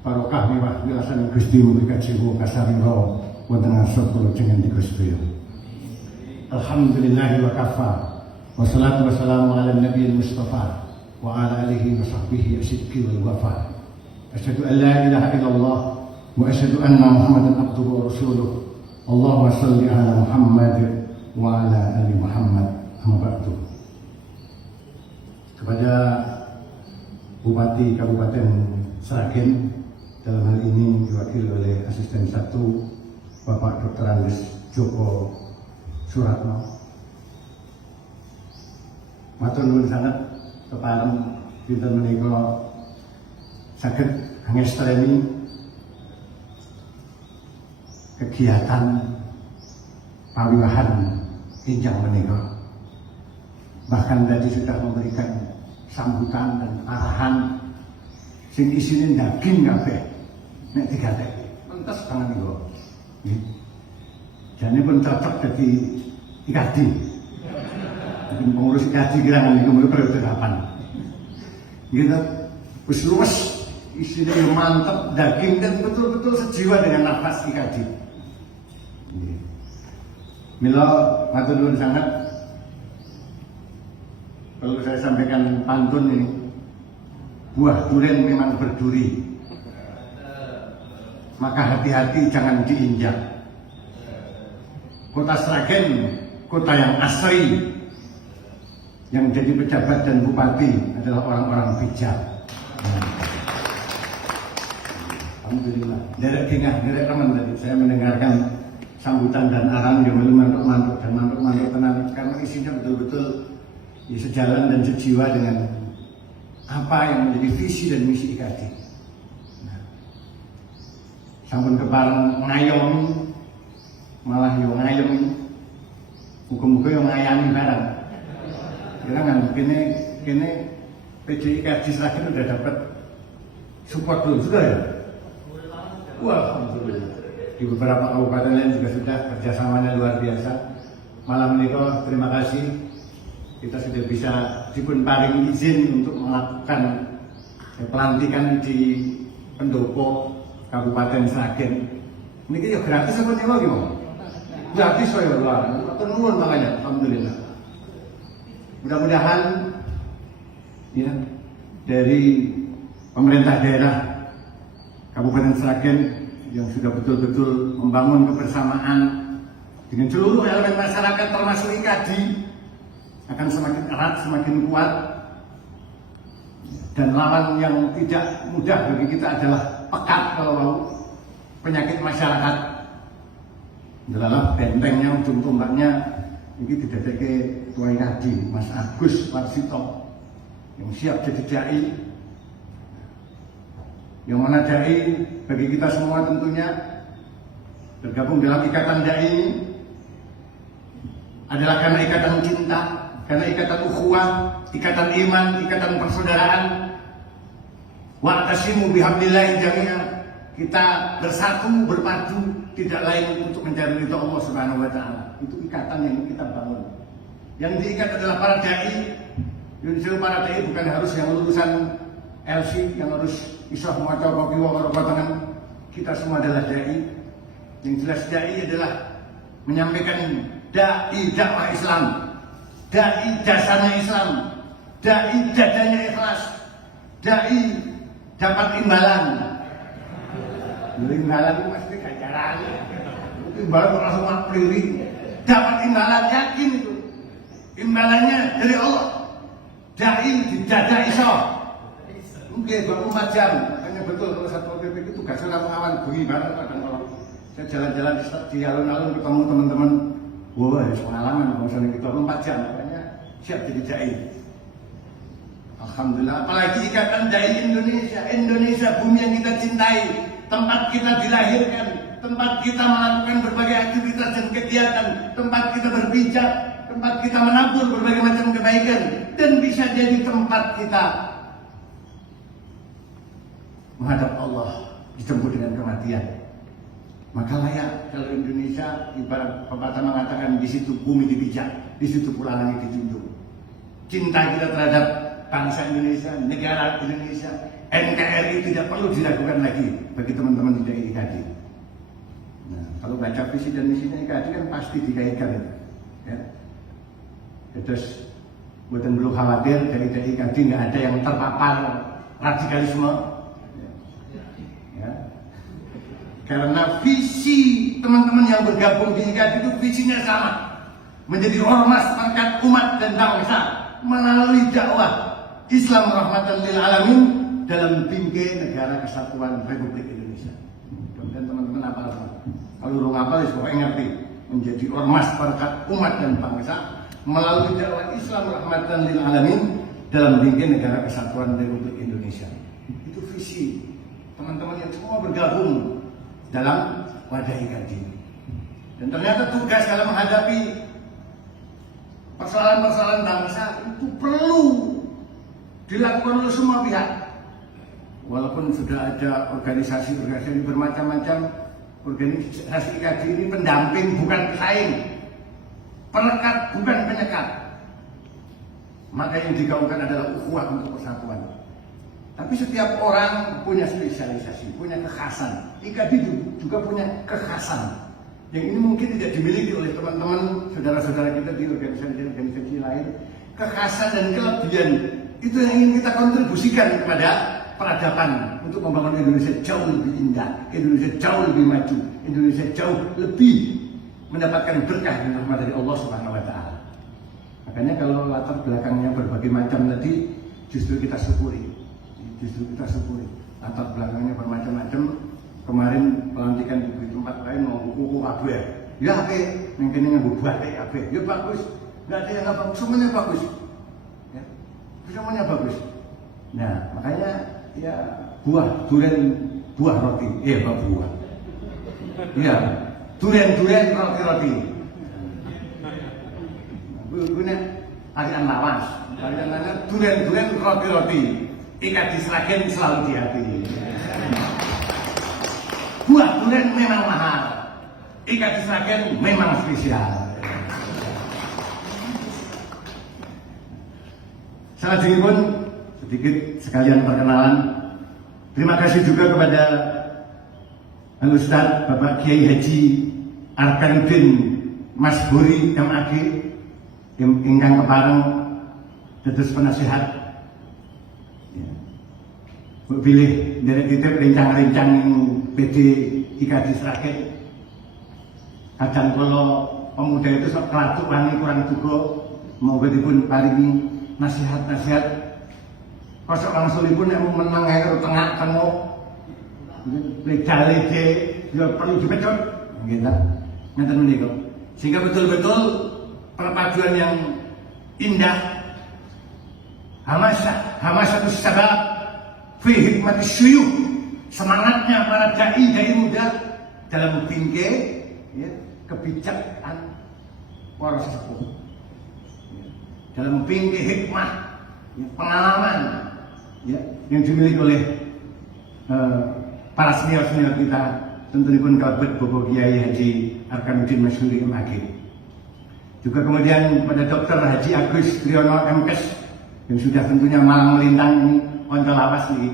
barokah mewah wilasan Gusti mugi kajiwa kasarira wonten ngarsa kula jenengan di Gusti. Alhamdulillah wa kafa. Wassalatu wassalamu ala nabiyil mustafa wa ala alihi wa sahbihi asyidqi wal wafa. Asyhadu an la ilaha illallah wa asyhadu anna Muhammadan abduhu wa rasuluh. Allahumma shalli ala Muhammad wa ala ali Muhammad. Amma ba'du. Kepada Bupati Kabupaten Sragen, dalam hal ini diwakili oleh Asisten 1 Bapak Dr. Andes Joko Suratno. Matur nuwun sanget kepareng dinten menika saged ngestreni kegiatan pawiwahan injang menika. Bahkan tadi sudah memberikan sambutan dan arahan sing isine daging kabeh nek digatheki. Entes banget niku. Nggih. Jane pun cocok dadi IKADI. Mungkin pengurus IKADI kirangan niku mulai periode kapan. Gitu. Wis luwes isine mantep, daging dan betul-betul sejiwa dengan nafas IKADI. Nggih. Mila matur nuwun sangat. Perlu saya sampaikan pantun ini. Buah durian memang berduri, maka hati-hati jangan diinjak. Kota Sragen, kota yang asri, yang jadi pejabat dan bupati adalah orang-orang bijak. Alhamdulillah. Derek dingah, derek teman tadi saya mendengarkan sambutan dan arahan yang mantuk-mantuk dan mantuk-mantuk tenang, karena isinya betul-betul ya, sejalan dan sejiwa dengan apa yang menjadi visi dan misi IKADI. Nah, sampun kepareng ngayomi, malah yo ngayomi, muga-muga yo ngayami barang. Kira kan kene PD IKADI Sragen udah dapat support belum? Sudah ya? Wah, alhamdulillah. Di beberapa kabupaten lain juga sudah, kerjasamanya luar biasa. Malam ini terima kasih. Kita sudah bisa dipun paring izin untuk melakukan pelantikan di pendopo Kabupaten Sragen. Ini ya gratis apa nyewa gimana? Gratis ya Allah. Tenun makanya, alhamdulillah. Mudah-mudahan ya dari pemerintah daerah Kabupaten Sragen yang sudah betul-betul membangun kebersamaan dengan seluruh elemen masyarakat termasuk IKADI akan semakin erat, semakin kuat. Dan lawan yang tidak mudah bagi kita adalah pekat kalau mau penyakit masyarakat. Adalah bentengnya, ujung tombaknya ini didadake Ketua IKADI Mas Agus Warsito yang siap jadi dai. Yang mana dai bagi kita semua tentunya tergabung dalam ikatan dai ini adalah karena ikatan cinta, karena ikatan ukhuwah, ikatan iman, ikatan persaudaraan. Wa'tasimu bihablillahi jami'an. Kita bersatu, berpadu, tidak lain untuk mencari ridha Allah Subhanahu wa taala. Itu ikatan yang kita bangun. Yang diikat adalah para dai. Yang para dai bukan harus yang lulusan LC, yang harus isah maca kopi wa tangan. Kita semua adalah dai. Yang jelas dai adalah menyampaikan dai dakwah Islam. Dai jasanya Islam, dai dadanya ikhlas, dai dapat imbalan. Imbalan itu pasti ganjaran. Imbalan langsung makliri, dapat imbalan, yakin itu. Imbalannya dari Allah. Dai di dada iso. Mungkin 24 jam, hanya betul kalau Satpol PP itu tugasnya mengawan bunyi bareng. Kadang kalau saya jalan-jalan di alun-alun ketemu teman-teman, wah, pengalaman kalau misalnya kita 24 jam. Siap jadi dai. Alhamdulillah. Apalagi ikatan dai Indonesia. Indonesia bumi yang kita cintai, tempat kita dilahirkan, tempat kita melakukan berbagai aktivitas dan kegiatan, tempat kita berpijak, tempat kita menabur berbagai macam kebaikan, dan bisa jadi tempat kita menghadap Allah dijemput dengan kematian. Maka layak kalau Indonesia ibarat pepatah mengatakan di situ bumi dipijak, di situ pula langit dijunjung. Cinta kita terhadap bangsa Indonesia, negara Indonesia, NKRI tidak perlu diragukan lagi bagi teman-teman di IKD. Nah, kalau baca visi dan misinya IKD kan pasti dikaitkan, ya. Terus buatan perlu khawatir dari IKD nggak ada yang terpapar radikalisme, ya. Karena visi teman-teman yang bergabung di IKD itu visinya sama, menjadi ormas perangkat umat dan bangsa melalui dakwah Islam rahmatan lil alamin dalam bingkai negara kesatuan Republik Indonesia. Kemudian teman-teman apa? Kalau lu ngapal, pokoknya ngerti, menjadi ormas perangkat umat dan bangsa melalui dakwah Islam rahmatan lil alamin dalam bingkai negara kesatuan Republik Indonesia. Itu visi teman-teman yang semua bergabung dalam wadah IKD. Dan ternyata tugas dalam menghadapi persoalan-persoalan bangsa itu perlu dilakukan oleh semua pihak. Walaupun sudah ada organisasi-organisasi bermacam-macam, organisasi IKD ini pendamping bukan pesaing, perekat bukan penyekat. Maka yang digaungkan adalah ukhuwah untuk persatuan. Tapi setiap orang punya spesialisasi, punya kekhasan. IKD juga punya kekhasan. Yang ini mungkin tidak dimiliki oleh teman-teman, saudara-saudara kita di organisasi-organisasi lain. Kekhasan dan kelebihan itu yang ingin kita kontribusikan kepada peradaban untuk membangun Indonesia jauh lebih indah, Indonesia jauh lebih maju, Indonesia jauh lebih mendapatkan berkah dan rahmat dari Allah Subhanahu wa taala. Makanya kalau latar belakangnya berbagai macam tadi justru kita syukuri. Latar belakangnya bermacam-macam. Kemarin pelantikan di tempat lain mau kuku kabeh. Ya ape, ning kene nganggo batik kabeh. Ya bagus. Enggak ada yang enggak bagus, semuanya bagus. Ya. Semuanya bagus. Nah, makanya ya buah roti. Buah. Iya, durian roti. Guna arian lawas. Durian roti. IKD Sragen selalu di hati. Buah durian memang mahal. IKD Sragen memang spesial. Selanjutnya pun sedikit sekalian perkenalan. Terima kasih juga kepada Al-Ustaz Bapak Kiai Haji Arkanuddin Masburi MAG ingkang kepareng dados penasihat. Pilih dari kita rencang-rencang PD IKD Sragen. Kadang kalau pemuda itu sok kelatuk wangi kurang cukup, mau dipun paringi nasihat-nasihat. Kosok langsulipun yang menang air tengah-tengah, lege-lege, ya perlu dipecot, gitu. Nanti menikah. Sehingga betul-betul perpaduan yang indah, hamasah sabab, fi hikmati syuyuh, semangatnya para dai muda dalam bingkai ya, kebijakan para sesepuh, ya, dalam bingkai hikmah, ya, pengalaman ya, yang dimiliki oleh para senior-senior kita, tentunya pun Bapak Kiai Haji Arkanuddin Masburi MAG. Juga kemudian pada Dr. Haji Agus Triyono MKes yang sudah tentunya malang melintang ini konco lawas nih.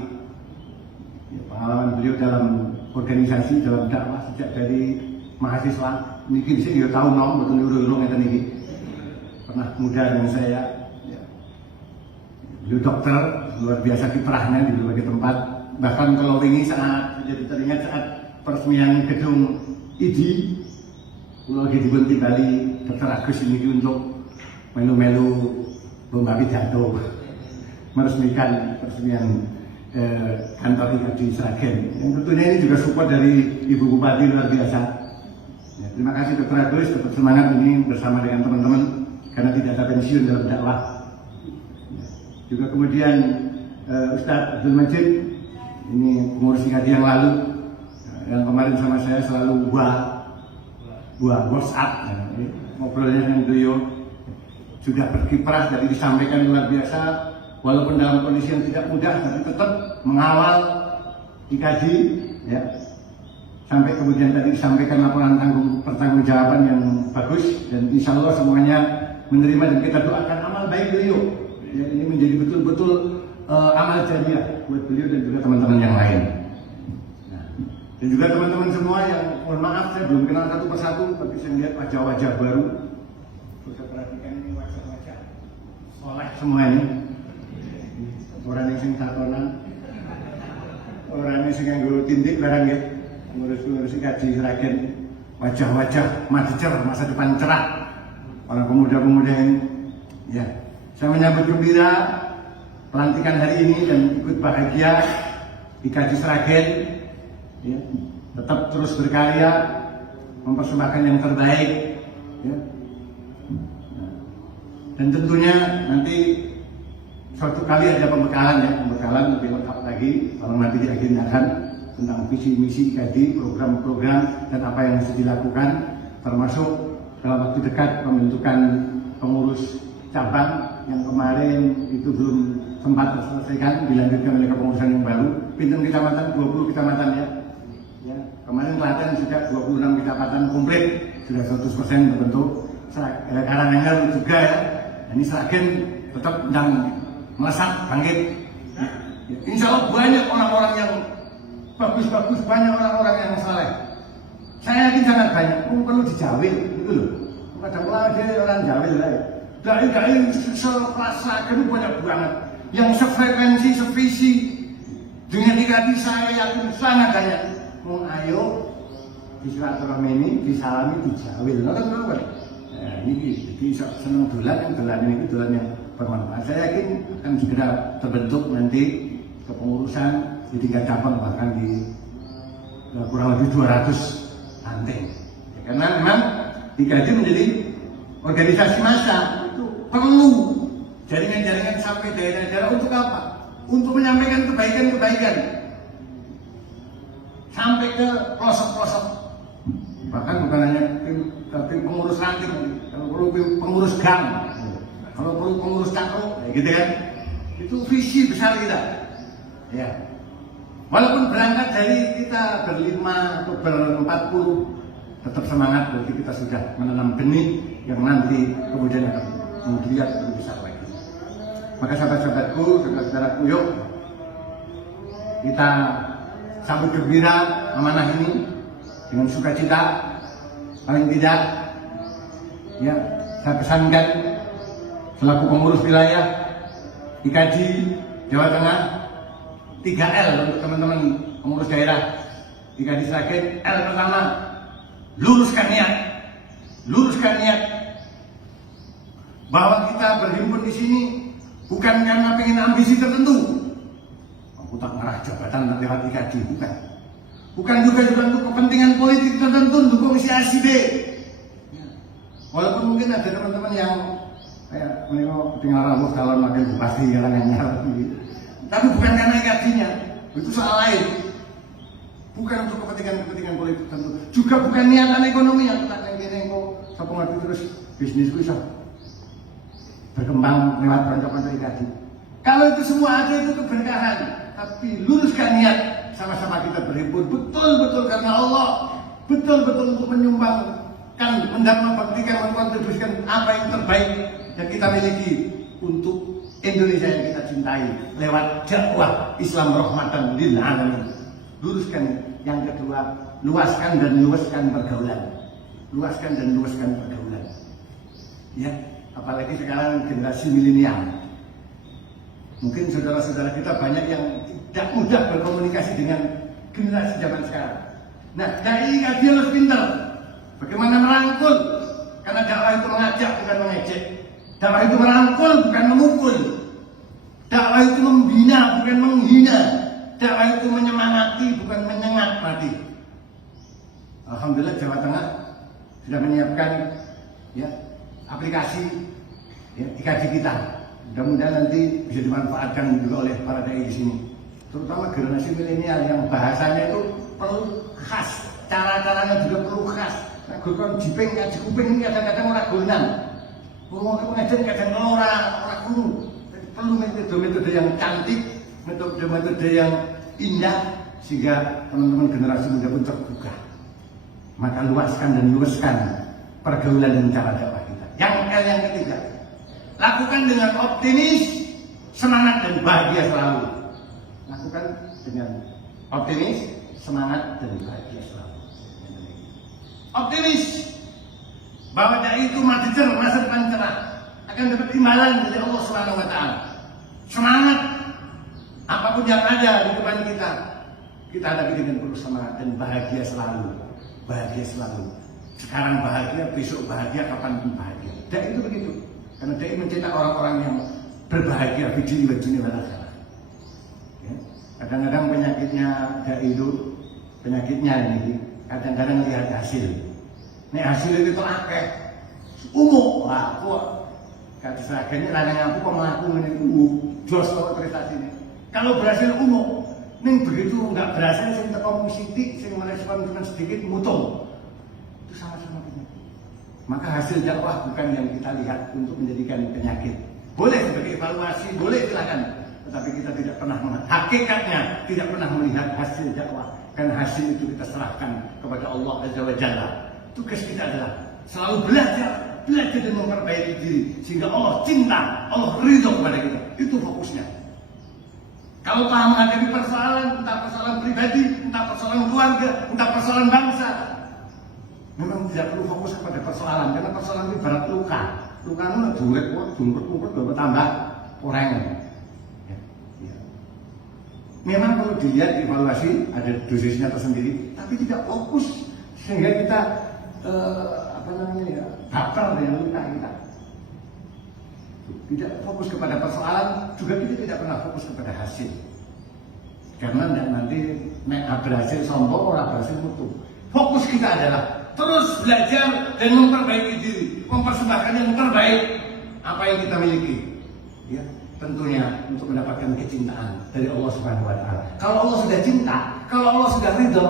Ya, pengalaman beliau dalam organisasi, dalam dakwah sejak dari mahasiswa. Mungkin saya juga tahu nom betul urung ngeten iki. Pernah muda dengan saya. Ya. Beliau dokter, luar biasa kiprahnya di berbagai tempat. Bahkan kalau ini saat jadi teringat saat peresmian gedung IDI, kalau lagi dibantu Bali, Dr. Agus ini untuk melu-melu lomba pidato meresmikan peresmian kantor IKD Sragen. Yang tentunya ini juga support dari Ibu Bupati luar biasa. Ya, terima kasih Dr. Agus, tetap semangat ini bersama dengan teman-teman karena tidak ada pensiun dalam dakwah. Ya, juga kemudian Ustadz Abdul Majid, ini pengurus IKD yang lalu, yang kemarin sama saya selalu buah WhatsApp, ya, ngobrolnya dengan beliau sudah berkiprah dari disampaikan luar biasa. Walaupun dalam kondisi yang tidak mudah, tapi tetap mengawal IKD, ya, sampai kemudian tadi disampaikan laporan pertanggungjawaban yang bagus dan insya Allah semuanya menerima dan kita doakan amal baik beliau Ya, ini menjadi betul-betul amal jariah buat beliau dan juga teman-teman yang lain. Nah, dan juga teman-teman semua yang mohon maaf saya belum kenal satu persatu, tapi saya lihat wajah-wajah baru. Bisa perhatikan ini wajah-wajah soleh semua ini. Orang yang sing tatonan, orang yang sing nganggo tindik barang ya, ngurus-ngurus kaji Sragen, wajah-wajah majecer, masa depan cerah, orang pemuda-pemuda ini. Ya, saya menyambut gembira pelantikan hari ini dan ikut bahagia di kaji Sragen. Ya, tetap terus berkarya, mempersembahkan yang terbaik. Ya. Dan tentunya nanti suatu kali ada pembekalan lebih lengkap lagi kalau nanti diagendakan tentang visi misi IKADI, program-program dan apa yang harus dilakukan, termasuk dalam waktu dekat pembentukan pengurus cabang yang kemarin itu belum sempat terselesaikan, dilanjutkan oleh kepengurusan yang baru. Pinten kecamatan, 20 kecamatan ya. Kemarin Klaten juga 26 kecamatan komplit, sudah 100% terbentuk. Karanganyar juga ya. Ini Sragen tetap sedang melesat bangkit. Insya Allah banyak orang-orang yang bagus-bagus, banyak orang-orang yang saleh. Saya yakin sangat banyak. Perlu dijawil, gitu loh. Kadang-kadang ada orang jawil lah ya. Dari Sragen banyak banget. Yang sefrekuensi, sevisi dengan IKADI saya yakin sangat banyak. Ayo di silaturahmi ini disalami, dijawil. Nah, ini bisa senang dolan ini dolan yang bermanfaat. Saya yakin akan segera terbentuk nanti kepengurusan di tingkat cabang, bahkan di kurang lebih 200 ranting. Ya, karena memang IKADI menjadi organisasi massa, itu perlu jaringan-jaringan sampai daerah-daerah untuk apa? Untuk menyampaikan kebaikan-kebaikan sampai ke pelosok-pelosok. Bahkan bukan hanya tim pengurus ranting, kalau perlu pengurus gang, kalau perlu pengurus cakro, ya gitu kan. Itu visi besar kita. Ya. Walaupun berangkat dari kita berlima atau ber-40, tetap semangat, berarti kita sudah menanam benih yang nanti kemudian akan menggeliat lebih besar lagi. Maka sahabat-sahabatku, saudara-saudaraku, yuk kita sambut gembira amanah ini dengan sukacita. Paling tidak, ya saya pesankan selaku pengurus wilayah IKADI Jawa Tengah, 3L untuk teman-teman pengurus daerah IKADI Sragen. L pertama, luruskan niat bahwa kita berhimpun di sini bukan karena ingin ambisi tertentu. Aku tak marah jabatan lewat IKADI, bukan juga untuk kepentingan politik tertentu, dukung si A si B. Walaupun mungkin ada teman-teman yang kayak menengok tinggal rambut calon wakil bupati Karanganyar, tapi bukan karena IKADI-nya, itu soal lain. Bukan untuk kepentingan politik tertentu, juga bukan niatan ekonomi yang kita kira-kira kok ngerti terus bisnis bisa berkembang lewat konco-konco IKADI. Kalau itu semua ada itu keberkahan, tapi luruskan niat. Sama-sama kita berhimpun betul-betul karena Allah, betul-betul untuk menyumbangkan, membaktikan, mengkontribusikan apa yang terbaik yang kita miliki untuk Indonesia yang kita cintai lewat dakwah Islam rahmatan lil alamin. Luruskan. Yang kedua, luaskan dan luaskan pergaulan. Ya, apalagi sekarang generasi milenial. Mungkin saudara-saudara kita banyak yang tidak mudah berkomunikasi dengan generasi zaman sekarang. Nah, dari IKADI harus pintar bagaimana merangkul, karena dakwah itu mengajak bukan mengejek, dakwah itu merangkul bukan memukul, dakwah itu membina bukan menghina, dakwah itu menyemangati bukan menyengat mati. Alhamdulillah Jawa Tengah sudah menyiapkan ya aplikasi ya, IKADI kita. Mudah-mudahan nanti bisa dimanfaatkan juga oleh para dai di sini, terutama generasi milenial yang bahasanya itu perlu khas, cara-caranya juga perlu khas. Nah, guru jiping ngaji kuping ini kadang-kadang orang gonan, ngomong ngajar kadang orang kuno. Perlu metode-metode yang cantik, metode-metode yang indah, sehingga teman-teman generasi muda pun terbuka. Maka luaskan dan luaskan pergaulan dan cara dakwah kita. Yang L yang ketiga, Lakukan dengan optimis, semangat dan bahagia selalu. Lakukan dengan optimis, semangat dan bahagia selalu. Optimis bahwa dai itu mati cerah, masa depan cerah, akan dapat imbalan dari Allah Subhanahu wa taala. Semangat apapun yang ada di depan kita hadapi dengan penuh semangat dan bahagia selalu. Bahagia selalu. Sekarang bahagia, besok bahagia, kapanpun bahagia. Dai itu begitu. Karena dai mencetak orang-orang yang berbahagia di dunia dan dunia akhirat. Ya. Kadang-kadang penyakitnya dai itu, penyakitnya ini kadang-kadang lihat hasil. Nih hasil itu akeh. Umum, wah, kok kata seraganya lanang aku kok melakukan ini jos kok prestasi ini. Kalau berhasil umum, nih begitu nggak berhasil, sing teko sidik, sing merespon cuma sedikit mutung. Itu sama-sama penyakit. Maka hasil dakwah bukan yang kita lihat untuk menjadikan penyakit. Boleh sebagai evaluasi, boleh silakan. Tetapi kita tidak pernah hakikatnya tidak pernah melihat hasil dakwah. Karena hasil itu kita serahkan kepada Allah Azza wa Jalla. Tugas kita adalah selalu belajar dan memperbaiki diri sehingga Allah cinta, Allah ridho kepada kita. Itu fokusnya. Kalau paham menghadapi persoalan, entah persoalan pribadi, entah persoalan keluarga, entah persoalan bangsa, memang tidak perlu fokus kepada persoalan karena persoalan itu ibarat luka. Luka itu jungkut tambah orang. Ya, ya. Memang perlu dilihat evaluasi, ada dosisnya tersendiri, tapi tidak fokus sehingga kita baper dengan luka kita. Tidak fokus kepada persoalan, juga kita tidak pernah fokus kepada hasil. Karena nanti berhasil sombong, orang berhasil mutu. Fokus kita adalah terus belajar dan memperbaiki diri, mempersembahkan yang terbaik apa yang kita miliki. Ya, tentunya untuk mendapatkan kecintaan dari Allah Subhanahu wa taala. Kalau Allah sudah cinta, kalau Allah sudah ridho,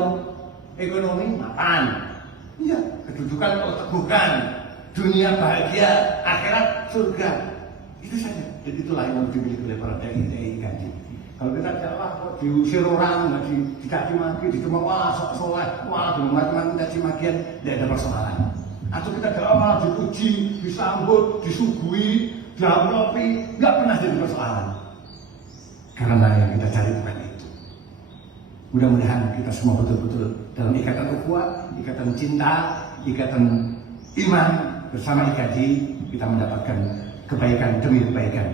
ekonomi mapan. Iya, kedudukan Allah teguhkan, dunia bahagia, akhirat surga. Itu saja. Jadi itulah yang dimiliki oleh para dai kaji. Kalau kita dakwah kok diusir orang, dicaci maki, dicuma wah sok soleh, wah macam-macam caci makian, tidak ada persoalan. Atau kita dakwah malah dipuji, disambut, disuguhi, diamplopi, nggak pernah jadi persoalan. Karena yang kita cari bukan itu. Mudah-mudahan kita semua betul-betul dalam ikatan ukhuwah, ikatan cinta, ikatan iman bersama IKJ kita mendapatkan kebaikan demi kebaikan,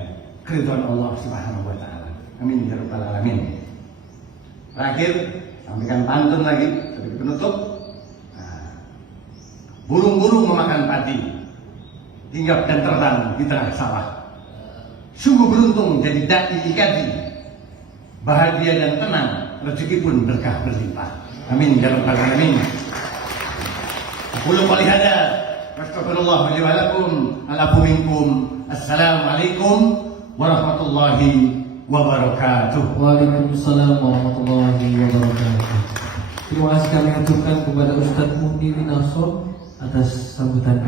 keridhaan Allah Subhanahu wa taala. Amin ya rabbal alamin. Terakhir, sampaikan pantun lagi sebagai penutup. Burung-burung memakan padi, hinggap dan terbang di tengah sawah. Sungguh beruntung jadi dai IKJ. Bahagia dan tenang, rezeki pun berkah berlimpah. Amin ya rabbal alamin. Qul qouli hada Astagfirullah li wa lakum ala minkum. Assalamualaikum warahmatullahi wabarakatuh. Waalaikumsalam warahmatullahi wabarakatuh. Terima kasih kami aturkan kepada Ustadz Muhdi bin Nasr atas sambutan.